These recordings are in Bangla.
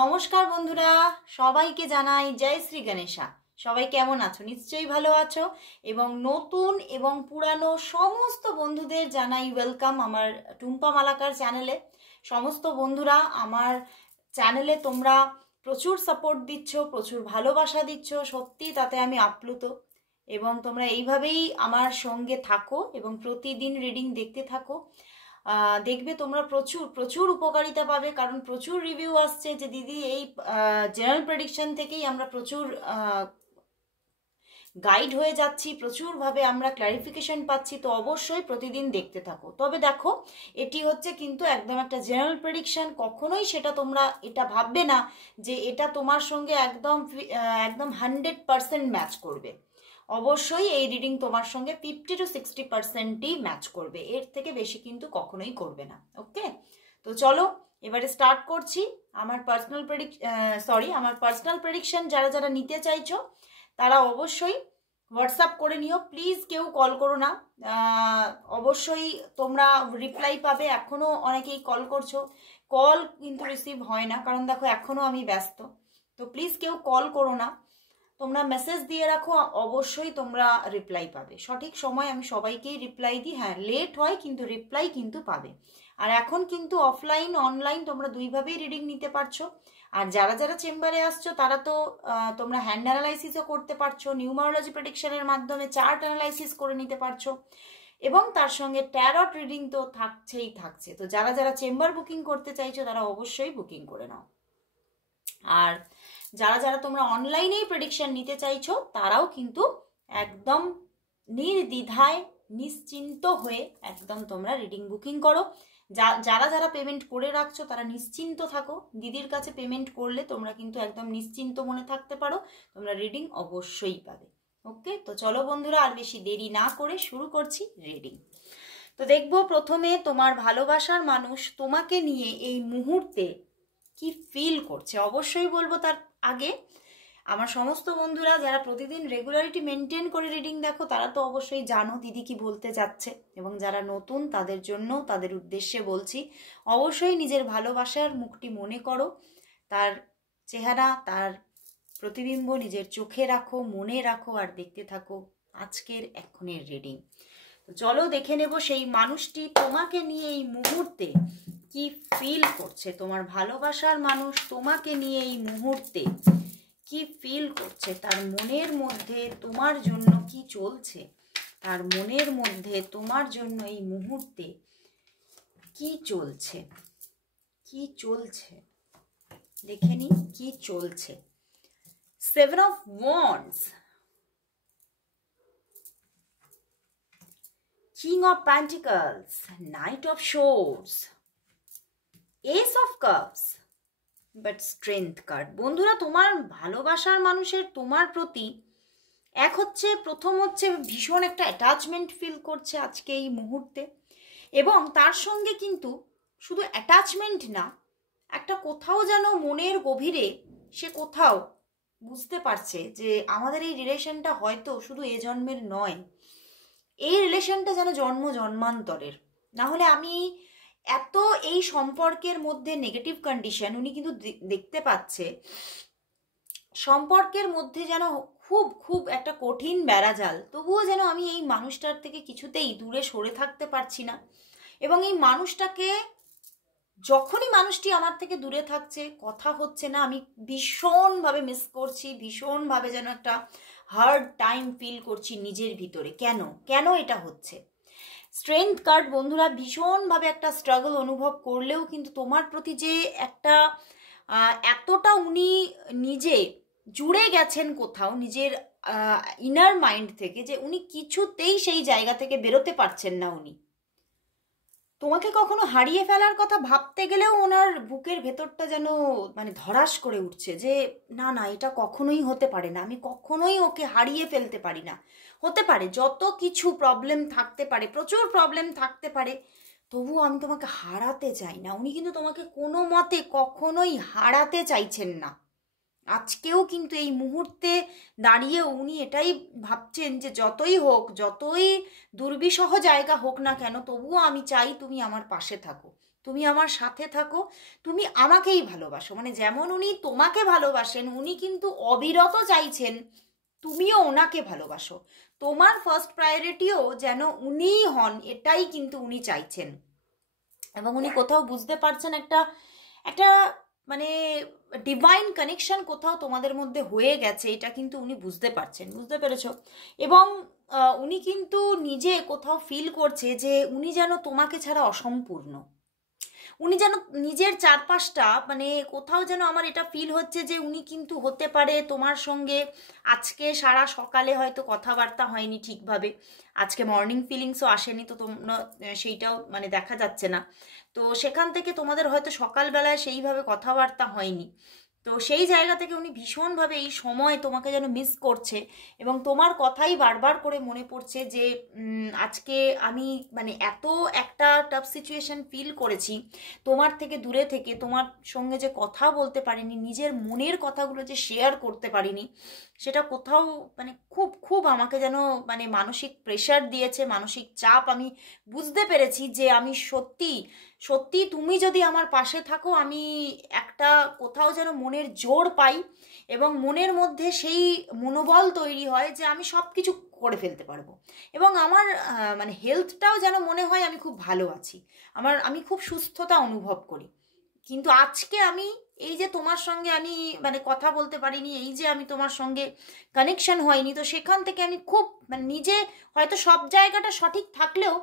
নমস্কার বন্ধুরা, সবাইকে জানাই জয় শ্রী গণেশা। সবাই কেমন আছো? নিশ্চয়ই ভালো আছো। এবং নতুন এবং পুরানো সমস্ত বন্ধুদের জানাই ওয়েলকাম আমার টুম্পা মালাকার চ্যানেলে। সমস্ত বন্ধুরা আমার চ্যানেলে তোমরা প্রচুর সাপোর্ট দিচ্ছ, প্রচুর ভালোবাসা দিচ্ছ, সত্যি তাতে আমি আপ্লুত। এবং তোমরা এইভাবেই আমার সঙ্গে থাকো এবং প্রতিদিন রিডিং দেখতে থাকো। দেখবে তোমরা প্রচুর প্রচুর উপকারিতা পাবে, কারণ প্রচুর রিভিউ আসছে যে দিদি এই জেনারেল প্রেডিকশন থেকেই আমরা প্রচুর গাইড হয়ে যাচ্ছি, প্রচুরভাবে আমরা ক্লারিফিকেশন পাচ্ছি। তো অবশ্যই প্রতিদিন দেখতে থাকো। তবে দেখো, এটি হচ্ছে কিন্তু একদম একটা জেনারেল প্রেডিকশন। কখনোই সেটা তোমরা এটা ভাববে না যে এটা তোমার সঙ্গে একদম একদম 100% ম্যাচ করবে। অবশ্যই এই রিডিং তোমার সঙ্গে 50 to 60%ই ম্যাচ করবে, এর থেকে বেশি কিন্তু কখনোই করবে না। ওকে, তো চলো এবারে স্টার্ট করছি। আমার পার্সোনাল প্রেডিকশন যারা যারা নিতে চাইছো তারা অবশ্যই হোয়াটসঅ্যাপ করে নিও, প্লিজ কেউ কল করো না। অবশ্যই তোমরা রিপ্লাই পাবে। এখনও অনেকেই কল করছো, কল কিন্তু রিসিভ হয় না, কারণ দেখো এখনও আমি ব্যস্ত। তো প্লিজ কেউ কল করো না, তোমরা মেসেজ দিয়ে রাখো, অবশ্যই তোমরা রিপ্লাই পাবে। সঠিক সময় আমি সবাইকেই রিপ্লাই দিই। হ্যাঁ, লেট হয় কিন্তু রিপ্লাই কিন্তু পাবে। আর এখন কিন্তু অফলাইন অনলাইন তোমরা দুইভাবেই রিডিং নিতে পারছো। আর যারা যারা চেম্বারে আসছো তারা তো তোমরা হ্যান্ড অ্যানালাইসিসও করতে পারছো, নিউমারোলজি প্রেডিকশনের মাধ্যমে চার্ট অ্যানালাইসিস করে নিতে পারছো, এবং তার সঙ্গে ট্যারট রিডিং তো থাকছে। তো যারা যারা চেম্বার বুকিং করতে চাইছো তারা অবশ্যই বুকিং করে নাও। আর যারা যারা তোমরা অনলাইনেই প্রেডিকশন নিতে চাইছো তারাও কিন্তু একদম নির্দ্বিধায় নিশ্চিন্ত হয়ে একদম তোমরা রিডিং বুকিং করো। যারা যারা পেমেন্ট করে রাখছো তারা নিশ্চিন্ত থাকো। দিদির কাছে পেমেন্ট করলে তোমরা কিন্তু একদম নিশ্চিন্ত মনে থাকতে পারো, তোমরা রিডিং অবশ্যই পাবে। ওকে, তো চলো বন্ধুরা, আর বেশি দেরি না করে শুরু করছি রিডিং। তো দেখবো প্রথমে তোমার ভালোবাসার মানুষ তোমাকে নিয়ে এই মুহূর্তে কি ফিল করছে। অবশ্যই বলবো তার আগে আমার সমস্ত বন্ধুরা যারা প্রতিদিন রেগুলারিটি মেনটেন করে রিডিং দেখো তারা তো অবশ্যই জানো দিদি কি বলতে যাচ্ছে, এবং যারা নতুন তাদের জন্য তাদের উদ্দেশ্যে বলছি, অবশ্যই নিজের ভালোবাসার মুখটি মনে করো, তার চেহারা তার প্রতিবিম্ব নিজের চোখে রাখো, মনে রাখো, আর দেখতে থাকো আজকের এক্ষণের রিডিং। তো চলো দেখে নেব সেই মানুষটি তোমাকে নিয়ে এই মুহূর্তে কি ফিল করছে। তোমার ভালোবাসার মানুষ তোমাকে নিয়ে এই মুহূর্তে কি ফিল করছে, তার মনের মধ্যে তোমার জন্য কি চলছে, তার মনের মধ্যে তোমার জন্য এই মুহূর্তে কি চলছে, কি চলছে দেখে নি কি চলছে। 7 of Wands, King of Pentacles, Knight of Swords, Ace of Cups, but strength card. বন্ধুরা, তোমার ভালোবাসার মানুষের তোমার প্রতি প্রথম হচ্ছে ভীষণ একটা অ্যাটাচমেন্ট ফিল করছে আজকে এই মুহূর্তে, এবং তার সঙ্গে কিন্তু শুধু অ্যাটাচমেন্ট না, একটা কোথাও যেন মনের গভীরে সে কোথাও বুঝতে পারছে যে আমাদের এই রিলেশনটা হয়তো শুধু এ জন্মের নয়, এই রিলেশনটা যেন জন্ম জন্মান্তরের। না হলে আমি এত এই সম্পর্কের মধ্যে নেগেটিভ কন্ডিশন উনি কিন্তু দেখতে পাচ্ছে, সম্পর্কের মধ্যে যেন খুব খুব একটা কঠিন বেড়াজাল, তবুও যেন আমি এই মানুষটার থেকে কিছুতেই দূরে সরে থাকতে পারছি না। এবং এই মানুষটাকে যখনই মানুষটি আমার থেকে দূরে থাকছে, কথা হচ্ছে না, আমি ভীষণভাবে মিস করছি, ভীষণভাবে যেন একটা হার্ড টাইম ফিল করছি নিজের ভিতরে। কেন কেন এটা হচ্ছে? স্ট্রেংথ কার্ড বন্ধুরা, ভীষণভাবে একটা স্ট্রাগল অনুভব করলেও কিন্তু তোমার প্রতি যে একটা এতটা উনি নিজে জুড়ে গেছেন কোথাও নিজের ইনার মাইন্ড থেকে, যে উনি কিছুতেই সেই জায়গা থেকে বেরোতে পারছেন না। উনি তোমাকে কখনো হারিয়ে ফেলার কথা ভাবতে গেলেও ওনার বুকের ভেতরটা যেন মানে ধরাস করে উঠছে যে না না, এটা কখনোই হতে পারে না, আমি কখনোই ওকে হারিয়ে ফেলতে পারি না। হতে পারে যত কিছু প্রবলেম থাকতে পারে, প্রচুর প্রবলেম থাকতে পারে, তবুও আমি তোমাকে হারাতে চাই না। উনি কিন্তু তোমাকে কোনো মতে কখনোই হারাতে চাইছেন না। আজকেও কিন্তু এই মুহূর্তে দাঁড়িয়ে উনি এটাই ভাবছেন যে যতই হোক, যতই দুর্বিষহ জায়গা হোক না কেন, তবুও আমি চাই তুমি আমার পাশে থাকো, তুমি আমার সাথে থাকো, তুমি আমাকেই ভালোবাসো। মানে যেমন উনি তোমাকে ভালোবাসেন, উনি কিন্তু অবিরত চাইছেন তুমিও ওনাকে ভালোবাসো। তোমার ফার্স্ট প্রায়োরিটিও যেন উনিই হন, এটাই কিন্তু উনি চাইছেন। এবং উনি কোথাও বুঝতে পারছেন একটা একটা মানে ডিভাইন কানেকশন কোথাও তোমাদের মধ্যে হয়ে গেছে, এটা কিন্তু উনি বুঝতে পারছেন, বুঝতে পেরেছ? এবং উনি কিন্তু নিজে কোথাও ফিল করছে যে উনি যেন তোমাকে ছাড়া অসম্পূর্ণ। উনি যেন নিজের চারপাশটা মানে কোথাও যেন আমার এটা ফিল হচ্ছে যে উনি কিন্তু হতে পারে তোমার সঙ্গে আজকে সারা সকালে হয়তো কথাবার্তা হয়নি ঠিকভাবে, আজকে মর্নিং ফিলিংসও আসেনি, তো তোমরা সেইটাও মানে দেখা যাচ্ছে না। তো সেখান থেকে তোমাদের হয়তো সকালবেলায় সেইভাবে কথাবার্তা হয়নি। তো সেই জায়গা থেকে উনি ভীষণভাবে এই সময় তোমাকে যেন মিস করছে এবং তোমার কথাই বারবার করে মনে পড়ছে যে আজকে আমি মানে এত একটা টাফ সিচুয়েশন ফিল করেছি, তোমার থেকে দূরে থেকে তোমার সঙ্গে যে কথা বলতে পারিনি, নিজের মনের কথাগুলো যে শেয়ার করতে পারিনি, সেটা কোথাও মানে খুব খুব আমাকে যেন মানে মানসিক প্রেশার দিয়েছে, মানসিক চাপ। আমি বুঝতে পেরেছি যে আমি সত্যি সত্যি তুমি যদি আমার পাশে থাকো, আমি একটা কোথাও যেন মনের জোর পাই এবং মনের মধ্যে সেই মনোবল তৈরি হয় যে আমি সব কিছু করে ফেলতে পারবো। এবং আমার মানে হেলথটাও যেন মনে হয় আমি খুব ভালো আছি, আমি খুব সুস্থতা অনুভব করি। কিন্তু আজকে আমি এই যে তোমার সঙ্গে আমি মানে কথা বলতে পারিনি, এই যে আমি তোমার সঙ্গে কানেকশন হয়নি, তো সেখান থেকে আমি খুব মানে নিজে হয়তো সব জায়গাটা সঠিক থাকলেও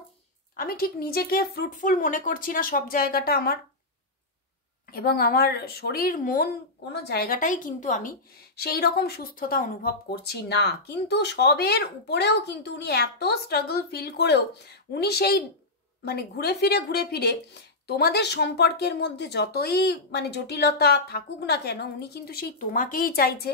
আমি ঠিক নিজেকে ফ্রুটফুল মনে করছি না সব জায়গাটা আমার, এবং আমার শরীর মন কোনো জায়গাটাই কিন্তু আমি সেই রকম সুস্থতা অনুভব করছি না। কিন্তু সবের উপরেও কিন্তু উনি এত স্ট্রাগল ফিল করেও উনি সেই মানে ঘুরে ফিরে তোমাদের সম্পর্কের মধ্যে যতই মানে জটিলতা থাকুক না কেন, উনি কিন্তু সেই তোমাকেই চাইছে।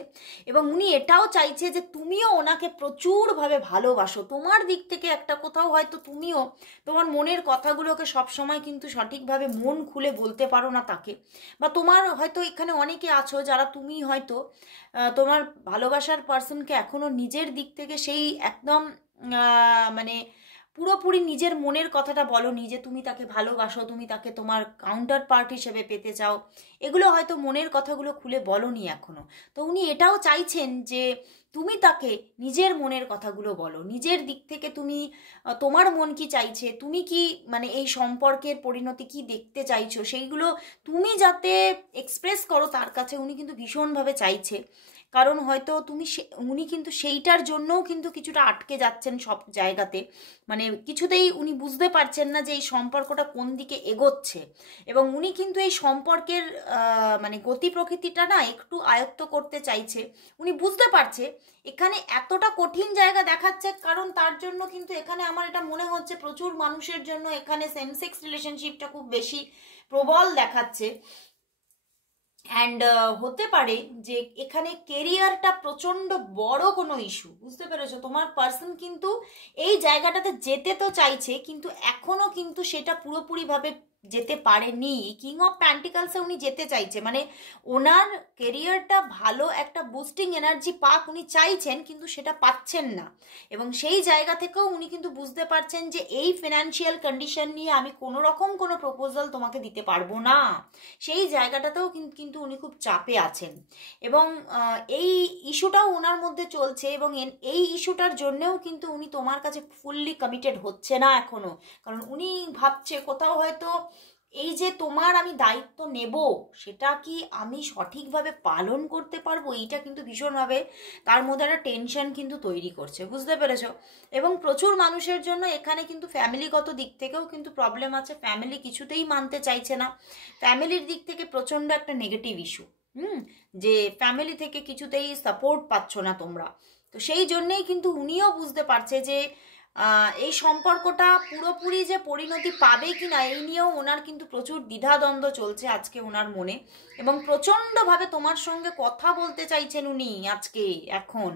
এবং উনি এটাও চাইছে যে তুমিও ওনাকে প্রচুরভাবে ভালোবাসো। তোমার দিক থেকে একটা কোথাও হয়তো তুমিও তোমার মনের কথাগুলোকে সবসময় কিন্তু সঠিকভাবে মন খুলে বলতে পারো না তাকে, বা তোমার হয়তো এখানে অনেকে আছো যারা তুমি হয়তো তোমার ভালোবাসার পার্সনকে এখনো নিজের দিক থেকে সেই একদম মানে পুরোপুরি নিজের মনের কথাটা বলনি যে তুমি তাকে ভালোবাসো, তুমি তাকে তোমার কাউন্টার পার্ট হিসেবে পেতে চাও, এগুলো হয়তো মনের কথাগুলো খুলে বলনি এখনো। তো উনি এটাও চাইছেন যে তুমি তাকে নিজের মনের কথাগুলো বলো, নিজের দিক থেকে তুমি তোমার মন কি চাইছে, তুমি কি মানে এই সম্পর্কের পরিণতি কি দেখতে চাইছো, সেইগুলো তুমি যাতে এক্সপ্রেস করো তার কাছে উনি কিন্তু ভীষণভাবে চাইছে। কারণ হয়তো উনি কিন্তু সেইটার জন্যও কিন্তু কিছুটা আটকে যাচ্ছেন সব জায়গাতে, মানে কিছুতেই উনি বুঝতে পারছেন না যে এই সম্পর্কটা কোন দিকে এগোচ্ছে। এবং উনি কিন্তু এই সম্পর্কের মানে গতি প্রকৃতিটা না একটু আয়ত্ত করতে চাইছে। উনি বুঝতে পারছে এখানে এতটা কঠিন জায়গা দেখাচ্ছে, কারণ তার জন্য কিন্তু এখানে আমার এটা মনে হচ্ছে প্রচুর মানুষের জন্য এখানে সেম সেক্স রিলেশনশিপটা খুব বেশি প্রবল দেখাচ্ছে। অ্যান্ড হতে পারে যে এখানে কেরিয়ারটা প্রচণ্ড বড় কোনো ইস্যু, বুঝতে পেরেছো? তোমার পার্সন কিন্তু এই জায়গাটাতে যেতে তো চাইছে, কিন্তু এখনো কিন্তু সেটা পুরোপুরিভাবে যেতে পারেনি। কিং অফ প্যান্টিকালসে উনি যেতে চাইছে, মানে ওনার কেরিয়ারটা ভালো একটা বুস্টিং এনার্জি পাক উনি চাইছেন, কিন্তু সেটা পাচ্ছেন না। এবং সেই জায়গা থেকেও উনি কিন্তু বুঝতে পারছেন যে এই ফিনান্সিয়াল কন্ডিশন নিয়ে আমি কোনো রকম কোনো প্রপোজাল তোমাকে দিতে পারবো না, সেই জায়গাটাতেও কিন্তু উনি খুব চাপে আছেন। এবং এই ইস্যুটাও ওনার মধ্যে চলছে, এবং এই ইস্যুটার জন্যেও কিন্তু উনি তোমার কাছে ফুললি কমিটেড হচ্ছে না এখনো। কারণ উনি ভাবছে কোথাও হয়তো এই যে তোমার আমি দায়িত্ব নেব, সেটা কি আমি সঠিকভাবে পালন করতে পারবো, এইটা কিন্তু ভীষণভাবে তার মধ্যে একটা টেনশন কিন্তু তৈরি করছে, বুঝতে পেরেছো? এবং প্রচুর মানুষের জন্য এখানে কিন্তু ফ্যামিলিগত দিক থেকেও কিন্তু প্রবলেম আছে, ফ্যামিলি কিছুতেই মানতে চাইছে না, ফ্যামিলির দিক থেকে প্রচণ্ড একটা নেগেটিভ ইস্যু, যে ফ্যামিলি থেকে কিছুতেই সাপোর্ট পাচ্ছ না তোমরা। তো সেই জন্যেই কিন্তু উনিও বুঝতে পারছে যে এই সম্পর্কটা পুরোপুরি যে পরিণতি পাবে কিনা এই নিয়েও ওনার কিন্তু প্রচুর দ্বিধাদ্বন্দ্ব চলছে আজকে ওনার মনে, এবং প্রচণ্ডভাবে তোমার সঙ্গে কথা বলতে চাইছেন উনি আজকে। এখন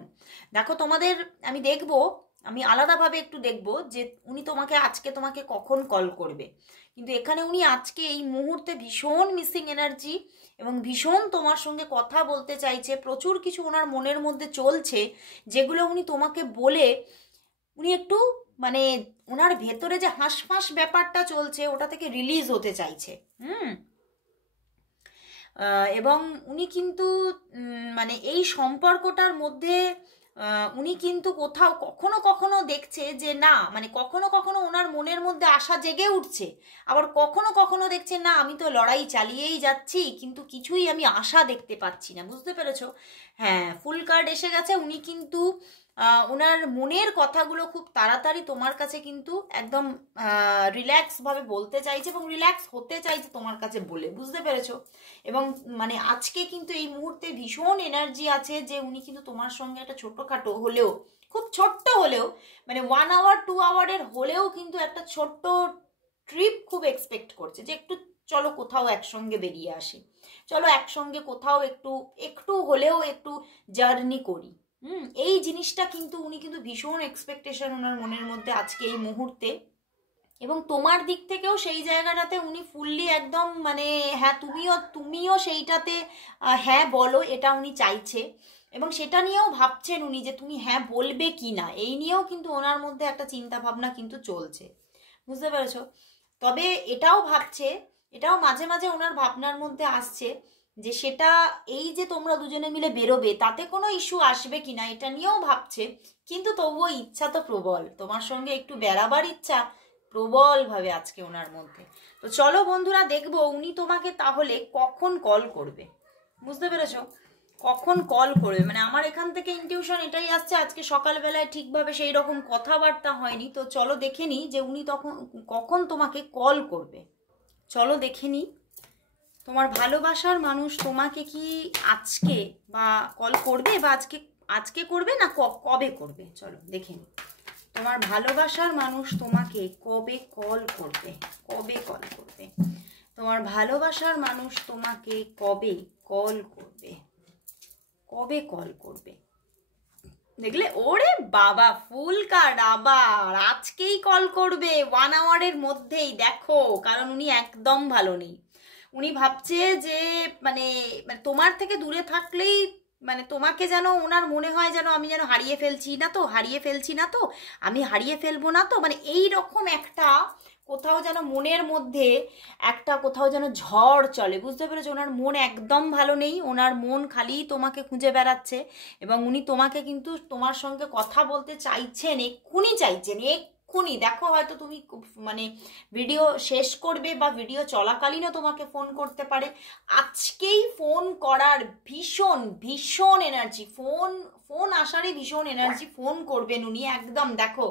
দেখো তোমাদের আমি আলাদাভাবে একটু দেখবো যে উনি তোমাকে কখন কল করবে, কিন্তু এখানে উনি আজকে এই মুহূর্তে ভীষণ মিসিং এনার্জি এবং ভীষণ তোমার সঙ্গে কথা বলতে চাইছে। প্রচুর কিছু ওনার মনের মধ্যে চলছে যেগুলো উনি তোমাকে বলে উনি একটু মানে ওনার ভেতরে যে হাঁসফাঁস ব্যাপারটা চলছে ওটা থেকে রিলিজ হতে চাইছে। এবং উনি কিন্তু মানে এই সম্পর্কটার মধ্যে উনি কিন্তু কোথাও কখনো কখনো দেখছে যে না, মানে কখনো কখনো ওনার মনের মধ্যে আশা জেগে উঠছে, আবার কখনো কখনো দেখছে না আমি তো লড়াই চালিয়েই যাচ্ছি কিন্তু কিছুই আমি আশা দেখতে পাচ্ছি না। বুঝতে পেরেছো? হ্যাঁ, ফুল কার্ড এসে গেছে। উনি কিন্তু ওনার মনের কথাগুলো খুব তাড়াতাড়ি তোমার কাছে কিন্তু একদম রিল্যাক্স ভাবে বলতে চাইছে এবং রিল্যাক্স হতে চাইছে তোমার কাছে বলে। বুঝতে পেরেছো? এবং মানে আজকে কিন্তু এই মুহূর্তে ভীষণ এনার্জি আছে যে উনি কিন্তু তোমার সঙ্গে একটা ছোট্টখাটো হলেও, খুব ছোট্ট হলেও, মানে 1 আওয়ার 2 আওয়ারের হলেও কিন্তু একটা ছোট্ট ট্রিপ খুব এক্সপেক্ট করছে যে একটু চলো কোথাও একসঙ্গে বেরিয়ে আসি, চলো একসঙ্গে কোথাও একটু একটু হলেও একটু জার্নি করি। এই জিনিসটা কিন্তু উনি কিন্তু ভীষণ এক্সপেকটেশন ওনার মনের মধ্যে আজকে এই মুহূর্তে। এবং তোমার দিক থেকেও সেই জায়গাটাতে উনি ফুললি একদম মানে হ্যাঁ তুমিও সেইটাতে হ্যাঁ বলো, এটা উনি চাইছে এবং সেটা নিয়েও ভাবছেন উনি যে তুমি হ্যাঁ বলবে কি না, এই নিয়েও কিন্তু ওনার মধ্যে একটা চিন্তা ভাবনা কিন্তু চলছে। বুঝতে পেরেছো? তবে এটাও ভাবছে, এটাও মাঝে মাঝে ওনার ভাবনার মধ্যে আসছে যে সেটা এই যে তোমরা দুজনে মিলে বেরোবে তাতে কোনো ইস্যু আসবে কিনা এটা নিয়েও ভাবছে, কিন্তু তবুও ইচ্ছা তো প্রবল, তোমার সঙ্গে একটু বেড়াবার ইচ্ছা প্রবল ভাবে আজকে ওনার মধ্যে। তো চলো বন্ধুরা দেখবো উনি তোমাকে তাহলে কখন কল করবে। বুঝতে পেরেছো? কখন কল করবে, মানে আমার এখান থেকে ইনটিউশন এটাই আসছে আজকে সকালবেলায় ঠিকভাবে সেই রকম কথাবার্তা হয়নি। তো চলো দেখে নিই যে উনি তখন কখন তোমাকে কল করবে। চলো দেখে নিই তোমার ভালোবাসার মানুষ তোমাকে কি আজকে বা কল করবে, বা আজকে করবে না কবে করবে। চলো দেখে নিই তোমার ভালোবাসার মানুষ তোমাকে কবে কল করবে, কবে কল করবে। তোমার ভালোবাসার মানুষ তোমাকে কবে কল করবে, কবে কল করবে। দেখলে? ওরে বাবা, ফুল কার্ড আবার আজকেই কল করবে 1 আওয়ারের মধ্যেই। দেখো, কারণ উনি একদম ভালো নেই। উনি ভাবছে যে মানে তোমার থেকে দূরে থাকলেই মানে তোমাকে যেন ওনার মনে হয় যেন আমি যেন হারিয়ে ফেলছি না তো, আমি হারিয়ে ফেলবো না তো, মানে এই রকম একটা কোথাও যেন মনের মধ্যে একটা কোথাও যেন ঝড় চলে। বুঝতে পেরেছো? ওনার মন একদম ভালো নেই, ওনার মন খালি তোমাকে খুঁজে বেড়াচ্ছে এবং উনি তোমাকে কিন্তু তোমার সঙ্গে কথা বলতে চাইছেন, এক্ষুনি চাইছেন, এক্ষুনি। দেখো হয়তো তুমি মানে ভিডিও শেষ করবে বা ভিডিও চলাকালীনও তোমাকে ফোন করতে পারে। আজকেই ফোন করার ভীষণ ভীষণ এনার্জি, ফোন আসারই ভীষণ এনার্জি, ফোন করবেন উনি একদম। দেখো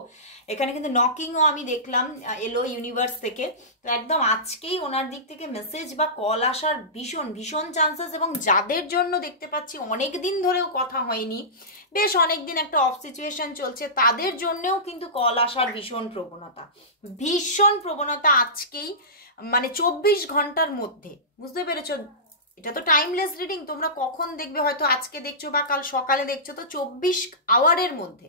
এখানে কিন্তু নকিংও আমি দেখলাম এলো ইউনিভার্স থেকে। তো একদম আজকেই ওনার দিক থেকে মেসেজ বা কল আসার ভীষণ ভীষণ চান্সেস। এবং যাদের জন্য দেখতে পাচ্ছি অনেক দিন ধরেও কথা হয়নি, বেশ অনেক দিন একটা অফ সিচুয়েশন চলছে, তাদের জন্যও কিন্তু কল আসার ভীষণ প্রবণতা আজকেই, মানে 24 ঘন্টার মধ্যে। বুঝতে পেরেছো? এটা তো টাইমলেস রিডিং, তোমরা কখন দেখবে, হয়তো আজকে দেখছো বা কাল সকালে দেখছো, তো 24 আওয়ারের মধ্যে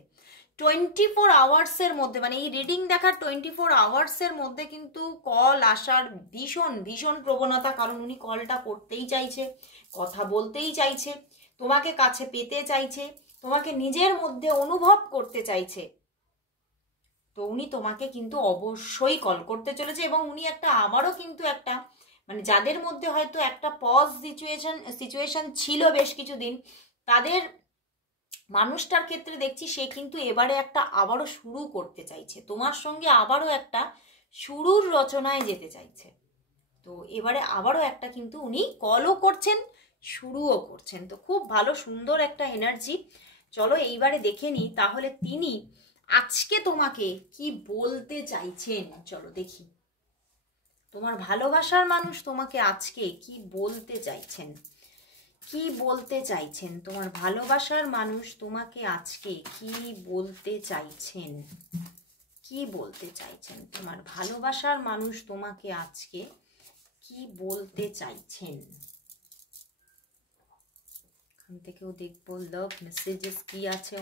24 আওয়ার্সের মধ্যে, মানে এই রিডিং দেখার 24 আওয়ার্সের মধ্যে কিন্তু কল আসার ভীষণ ভীষণ প্রবণতা। কারণ উনি কলটা করতেই চাইছে, কথা বলতেই চাইছে, তোমাকে কাছে পেতে চাইছে, তোমাকে নিজের মধ্যে অনুভব করতে চাইছে। তো উনি তোমাকে কিন্তু অবশ্যই কল করতে চলেছে এবং উনি আবারও কিন্তু একটা মানে যাদের মধ্যে হয়তো একটা পজ সিচুয়েশন ছিল বেশ কিছুদিন, তাদের মানুষটার ক্ষেত্রে দেখছি সে কিন্তু এবারে আবারও শুরু করতে চাইছে তোমার সঙ্গে, আবারও একটা শুরুর রচনায় যেতে চাইছে। তো এবারে আবারও কিন্তু উনি কলও করছেন, শুরুও করছেন। তো খুব ভালো সুন্দর একটা এনার্জি। চলো এইবারে দেখে নিই তাহলে তিনি আজকে তোমাকে কি বলতে চাইছেন। চলো দেখি তোমার ভালোবাসার মানুষ তোমাকে আজকে কি বলতে চাইছেন, কি বলতে চাইছেন। তোমার ভালোবাসার মানুষ তোমাকে আজকে কি বলতে চাইছেন, কি বলতে চাইছেন। তোমার ভালোবাসার মানুষ তোমাকে আজকে কি বলতে চাইছেন। এখান থেকেও দেখবো লাভ মেসেজেস কি আছে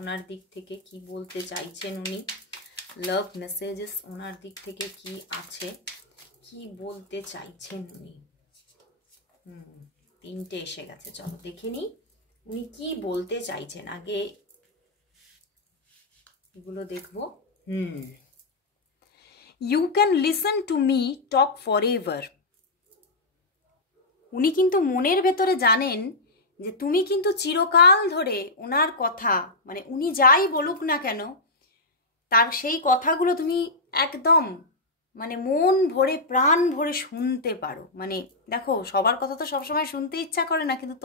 ওনার দিক থেকে, কি বলতে চাইছেন উনি। লাভ মেসেজেস ওনার দিক থেকে কি আছে, কি বলতে চাইছেন উনি। 3টে এসে গেছে। চলো দেখে নিই উনি কি বলতে চাইছেন। আগে এগুলো দেখবো। You can listen to me talk forever. উনি কিন্তু মনের ভেতরে জানেন যে তুমি কিন্তু চিরকাল ধরে ওনার কথা, মানে উনি যাই বলুক না কেন তার সেই কথাগুলো তুমি একদম মানে মন ভরে প্রাণ ভরে শুনতে পারো। মানে দেখো, সবার কথা তো সবসময় শুনতে ইচ্ছা করে না, কিন্তু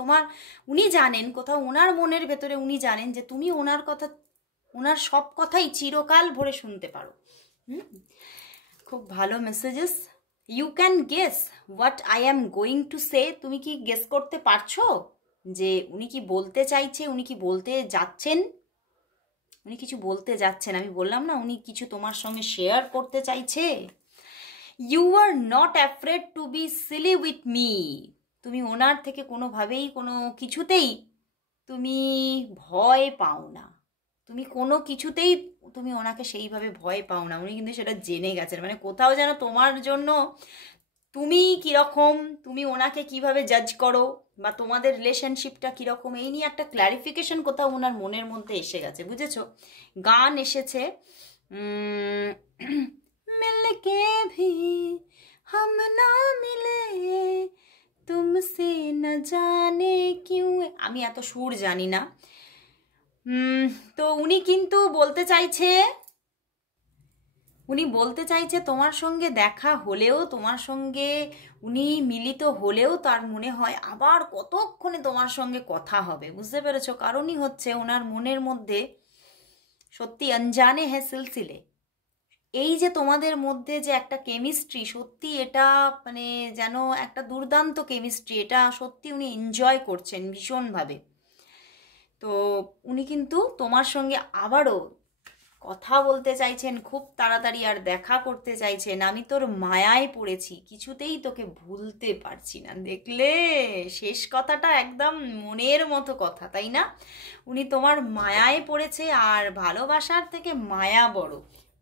উনি জানেন কোথাও ওনার মনের ভেতরে, উনি জানেন যে তুমি ওনার কথা, ওনার সব কথাই চিরকাল ভরে শুনতে পারো। খুব ভালো messages. You can guess what I am going to say. তুমি কি গেস করতে পারছো যে উনি কি বলতে চাইছে, উনি কি বলতে যাচ্ছেন? উনি কিছু বলতে যাচ্ছেন, আমি বললাম না উনি কিছু তোমার সঙ্গে শেয়ার করতে চাইছে। You are not afraid to be silly with me. তুমি ওনার থেকে কোনোভাবেই কোনো কিছুতেই তুমি ভয় পাও না, তুমি কোনো কিছুতেই তুমি ওনাকে সেইভাবে ভয় পাও না। উনি কিন্তু সেটা জেনে গেছেন, মানে কোথাও যেন তোমার জন্য তুমি কীরকম, তুমি ওনাকে কিভাবে জাজ করো বা তোমাদের রিলেশনশিপটা কীরকম, এই নিয়ে একটা ক্ল্যারিফিকেশন কোথাও ওনার মনের মধ্যে এসে গেছে, বুঝেছো? গান এসেছে মিলকে ভি হাম না মিলে তুমসে না জানে কিউ। আমি এত সুর জানি না। তো উনি কিন্তু বলতে চাইছে তোমার সঙ্গে দেখা হলেও, তোমার সঙ্গে উনি মিলিত হলেও তার মনে হয় আবার কতক্ষণে তোমার সঙ্গে কথা হবে, বুঝতে পেরেছো? কারণই হচ্ছে ওনার মনের মধ্যে সত্যি অনজানে হ্যাঁ সিলসিলে, এই যে তোমাদের মধ্যে যে একটা কেমিস্ট্রি, সত্যি এটা মানে যেন একটা দুর্দান্ত কেমিস্ট্রি, এটা সত্যি উনি এনজয় করছেন ভীষণভাবে। তো উনি কিন্তু তোমার সঙ্গে আবারও কথা বলতে চাইছেন খুব তাড়াতাড়ি, আর দেখা করতে চাইছেন। আমি তোর মায়ায় পড়েছি, কিছুতেই তোকে ভুলতে পারছি না। দেখলে শেষ কথাটা একদম মনের মতো কথা, তাই না? উনি তোমার মায়ায় পড়েছে, আর ভালোবাসার থেকে মায়া বড়।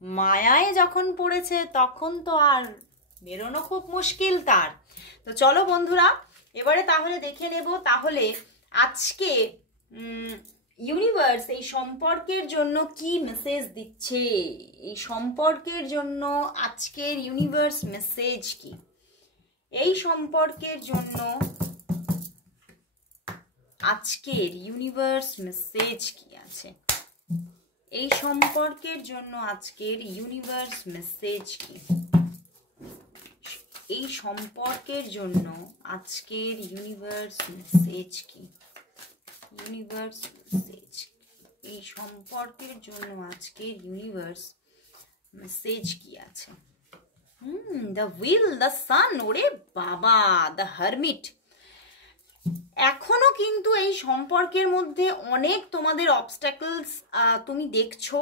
মায়ায় যখন পড়েছে তখন তো আর বেরোনো খুব মুশকিল তার। তো চলো বন্ধুরা, এবারে তাহলে দেখে নেব তাহলে আজকে ইউনিভার্স এই সম্পর্কের জন্য কি মেসেজ দিচ্ছে। এই সম্পর্কের জন্য আজকের ইউনিভার্স মেসেজ কি, এই সম্পর্কের জন্য আজকের ইউনিভার্স মেসেজ কি আছে, এই সম্পর্কের জন্য আজকের ইউনিভার্স মেসেজ কি, এই সম্পর্কের জন্য আজকের ইউনিভার্স মেসেজ কি, ইউনিভার্স মেসেজ, এই সম্পর্কের জন্য আজকের ইউনিভার্স মেসেজ কি আছে। দ্য হুইল, দ্য সান, ওরে বাবা, দ্য হারমিট। এখনো কিন্তু এই সম্পর্কের মধ্যে অনেক তোমাদের অবস্ট্যাকলস তুমি দেখছো।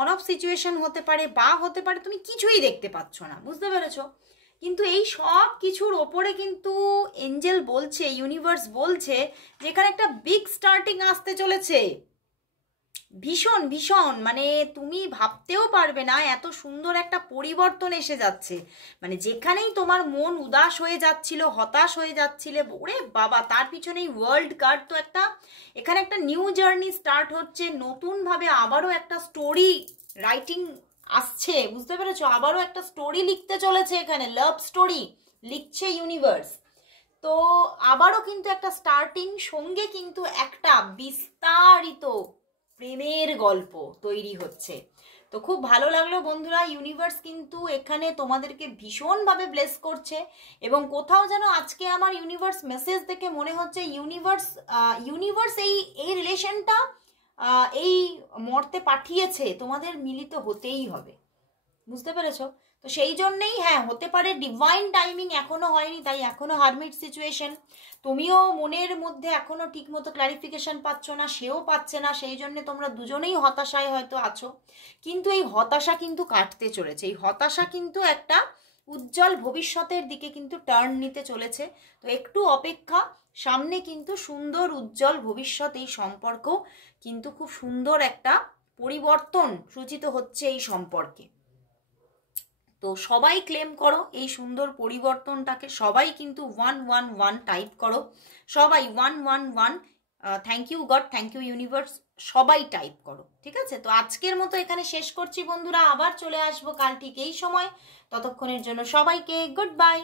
অন অফ সিচুয়েশন হতে পারে, বা হতে পারে তুমি কিছুই দেখতে পাচ্ছ না, বুঝতে পেরেছো? কিন্তু এই সব কিছুর ওপরে কিন্তু এঞ্জেল বলছে, ইউনিভার্স বলছে যে এখানে একটা বিগ স্টার্টিং আসতে চলেছে। ভীষণ ভীষণ, মানে তুমি ভাবতেও পারবে না এত সুন্দর একটা পরিবর্তন এসে যাচ্ছে। মানে যেখানেই তোমার মন উদাস হয়ে যাচ্ছিল, হতাশ হয়ে যাচ্ছিলে, ওরে বাবা, তার পিছনেই ওয়ার্ল্ড কার্ড তো একটা, এখানে একটা নিউ জার্নি স্টার্ট হচ্ছে, নতুনভাবে আবারও একটা স্টোরি রাইটিং আসছে, বুঝতে পেরেছো? আবারও একটা স্টোরি লিখতে চলেছে, এখানে লাভ স্টোরি লিখছে ইউনিভার্স। তো আবারও কিন্তু একটা স্টার্টিং, সঙ্গে কিন্তু একটা বিস্তারিত প্রেমের গল্প তৈরি হচ্ছে। তো খুব ভালো লাগলো বন্ধুরা, ইউনিভার্স কিন্তু এখানে তোমাদেরকে ভীষণভাবে ব্লেস করছে। এবং কোথাও যেন আজকে আমার ইউনিভার্স মেসেজ দেখে মনে হচ্ছে ইউনিভার্স এই রিলেশনটা এই মর্তে পাঠিয়েছে, তোমাদের মিলিত হতেই হবে, বুঝতে পেরেছো? তো সেই জন্যেই হ্যাঁ, হতে পারে ডিভাইন টাইমিং এখনো হয়নি, তাই এখনো হারমিট সিচুয়েশন, তুমিও মনের মধ্যে এখনো ঠিক মতো ক্লারিফিকেশন পাচ্ছ না, সেও পাচ্ছে না, সেই জন্য তোমরা দুজনেই হতাশায় হয়তো আছো। কিন্তু এই হতাশা কিন্তু কাটতে চলেছে, এই হতাশা কিন্তু একটা উজ্জ্বল ভবিষ্যতের দিকে কিন্তু টার্ন নিতে চলেছে। তো একটু অপেক্ষা, সামনে কিন্তু সুন্দর উজ্জ্বল ভবিষ্যৎ, এই সম্পর্ক কিন্তু খুব সুন্দর একটা পরিবর্তন সূচিত হচ্ছে এই সম্পর্কে। তো সবাই ক্লেম করো এই সুন্দর পরিবর্তনটাকে, সবাই কিন্তু 111 টাইপ করো, সবাই 111 thank you God, thank you universe, সবাই টাইপ করো, ঠিক আছে? তো আজকের মতো এখানে শেষ করছি বন্ধুরা, আবার চলে আসবো কাল ঠিক এই সময়। ততক্ষণের জন্য সবাইকে গুড বাই।